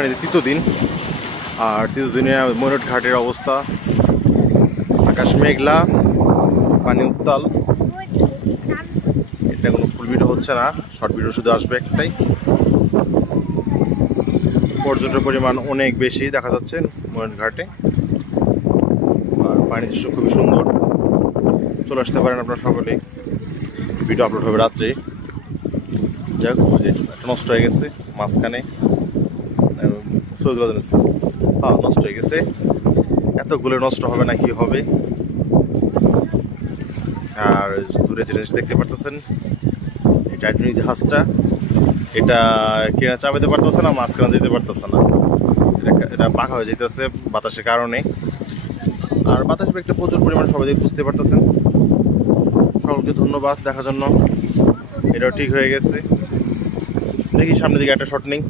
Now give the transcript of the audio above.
মানে তৃতীয় দিন। আর তৃতীয় দিনে ময়ূরহাট ঘাটের অবস্থা, আকাশ মেঘলা, পানি উত্তাল। এটা কোনো ফুল ভিডিও হচ্ছে না, শর্ট ভিডিও শুধু আসবে একটাই। পর্যটকের পরিমাণ অনেক বেশি দেখা যাচ্ছে ময়ূরহাট ঘাটে, আর পানি দৃশ্য খুবই সুন্দর। চলে আসতে পারেন আপনারা সকলেই। ভিডিও আপলোড হবে রাত্রে। যাই হোক, যে নষ্ট হয়ে গেছে মাঝখানে, হ্যাঁ নষ্ট হয়ে গেছে। এতগুলো নষ্ট হবে না, কি হবে। আর দূরে যে দেখতে পারতেছেন এই টাইটানিক জাহাজটা, এটা কেনা চাপাতে পারতেছে না, মাঝখানে যেতে পারতেছে না। এটা পাকা হয়ে যেতেছে বাতাসের কারণে। আর বাতাসে একটা প্রচুর পরিমাণে সবাই বুঝতে পারতেছেন। সকলকে ধন্যবাদ দেখার জন্য। এটাও ঠিক হয়ে গেছে। দেখি সামনের দিকে একটা শট নেই।